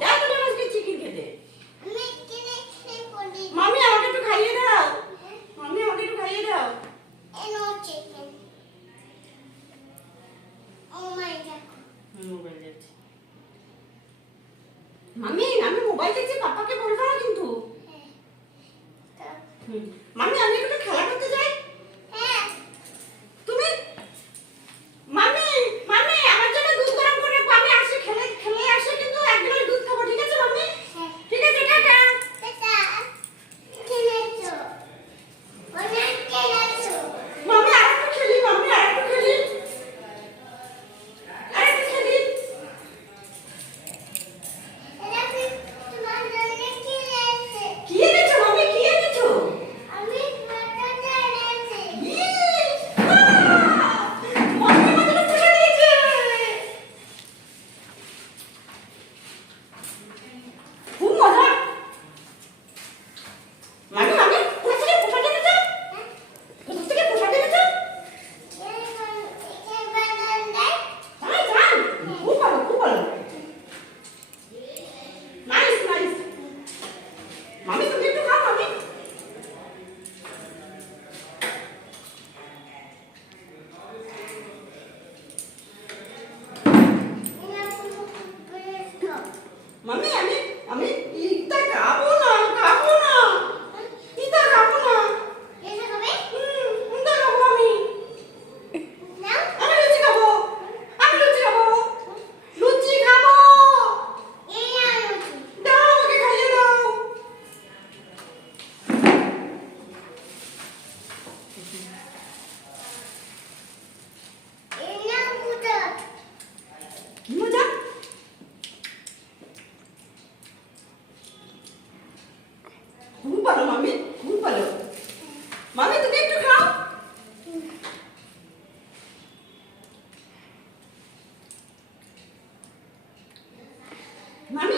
তাই তো আজকে চিকেন খেতে। মামি আমাকে একটু খাইয়ে দাও। মামি আমাকে একটু খাইয়ে দাও। মোবাইল দেখছি। মামি আমি মোবাইল দেখছি, পাপাকে বলবো না কিন্তু। মামি আমি একটু খেলা করতে যাই। তুমি মামি মামি আমার জন্য দুধ গরম করে রাখো, আমি আসি খেলে খেলে আসি কিন্তু এক গ্লাস দুধ খাবো, ঠিক আছে মামি? ঠিক আছে, টাটা। মামি আরেকটু খেলি, মামি আরেকটু খেলি, আরেকটু খেলি। কি এনেছো মামি, কি এনেছো? ইস, মামি আমাকে ছেড়ে দিয়েছে। খুব মজা। মামি মামি কোথা থেকে পোশাক এনেছো? কোথা থেকে পোশাক এনেছো? তাই তাই, খুব ভালো খুব ভালো। Nice nice. মামি তুমি একটু খাও মামি। মামি আমি আমি ইটা খাবো না, খাবো না, ইটা খাবো না। ইটা খাবো আমি। আমি লুচি খাবো, আমি লুচি খাবো, লুচি খাবো। দাও আমাকে খাইয়ে দাও। কি মজা? খুব ভালো মামি, খুব ভালো। মামি তুমি একটু খাও। মামি